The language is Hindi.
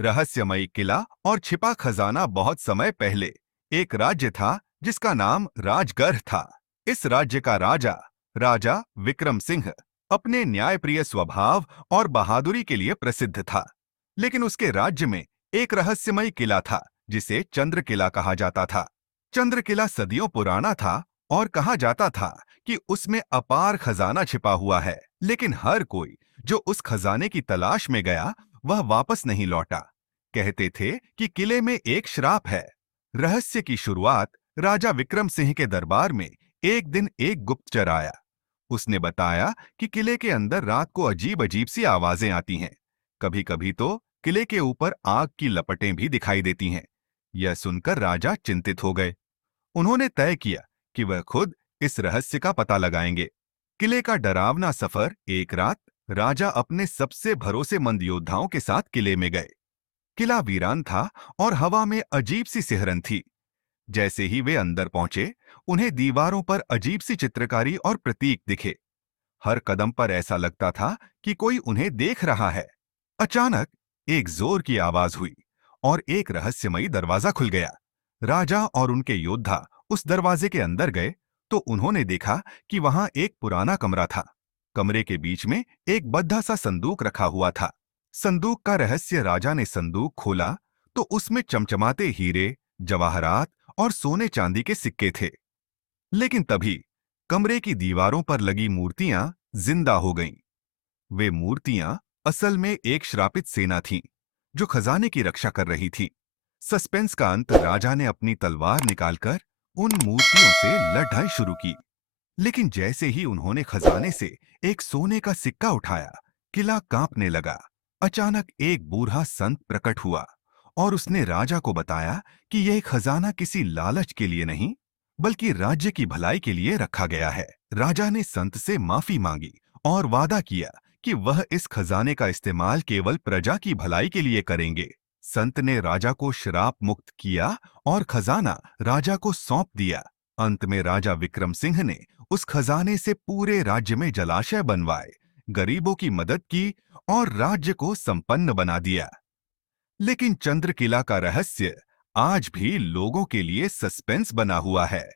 रहस्यमयी किला और छिपा खजाना। बहुत समय पहले एक राज्य था जिसका नाम राजगढ़ था। इस राज्य का राजा राजा विक्रम सिंह अपने न्यायप्रिय स्वभाव और बहादुरी के लिए प्रसिद्ध था। लेकिन उसके राज्य में एक रहस्यमयी किला था जिसे चंद्र किला कहा जाता था। चंद्र किला सदियों पुराना था और कहा जाता था कि उसमें अपार खजाना छिपा हुआ है। लेकिन हर कोई जो उस खजाने की तलाश में गया वह वापस नहीं लौटा। कहते थे कि किले में एक श्राप है। रहस्य की शुरुआत राजा विक्रम सिंह के दरबार में एक दिन एक गुप्तचर आया। उसने बताया कि किले के अंदर रात को अजीब अजीब सी आवाजें आती हैं। कभी कभी तो किले के ऊपर आग की लपटें भी दिखाई देती हैं। यह सुनकर राजा चिंतित हो गए। उन्होंने तय किया कि वह खुद इस रहस्य का पता लगाएंगे। किले का डरावना सफर। एक रात राजा अपने सबसे भरोसेमंद योद्धाओं के साथ किले में गए। किला वीरान था और हवा में अजीब सी सिहरन थी। जैसे ही वे अंदर पहुंचे, उन्हें दीवारों पर अजीब सी चित्रकारी और प्रतीक दिखे। हर कदम पर ऐसा लगता था कि कोई उन्हें देख रहा है। अचानक एक जोर की आवाज हुई और एक रहस्यमयी दरवाजा खुल गया। राजा और उनके योद्धा उस दरवाजे के अंदर गए तो उन्होंने देखा कि वहां एक पुराना कमरा था। कमरे के बीच में एक बद्धा सा संदूक रखा हुआ था। संदूक का रहस्य। राजा ने संदूक खोला तो उसमें चमचमाते हीरे, जवाहरात और सोने चांदी के सिक्के थे। लेकिन तभी कमरे की दीवारों पर लगी मूर्तियां जिंदा हो गईं। वे मूर्तियां असल में एक श्रापित सेना थीं, जो खजाने की रक्षा कर रही थी। सस्पेंस का अंत। राजा ने अपनी तलवार निकालकर उन मूर्तियों से लड़ाई शुरू की। लेकिन जैसे ही उन्होंने खजाने से एक सोने का सिक्का उठाया, किला कांपने लगा। अचानक एक बूढ़ा संत प्रकट हुआ और उसने राजा को बताया कि यह खजाना किसी लालच के लिए नहीं, बल्कि राज्य की भलाई के लिए रखा गया है। राजा ने संत से माफी मांगी और वादा किया कि वह इस खजाने का इस्तेमाल केवल प्रजा की भलाई के लिए करेंगे। संत ने राजा को श्राप मुक्त किया और खजाना राजा को सौंप दिया। अंत में राजा विक्रम सिंह ने उस खजाने से पूरे राज्य में जलाशय बनवाए, गरीबों की मदद की और राज्य को संपन्न बना दिया। लेकिन चंद्र किला का रहस्य आज भी लोगों के लिए सस्पेंस बना हुआ है।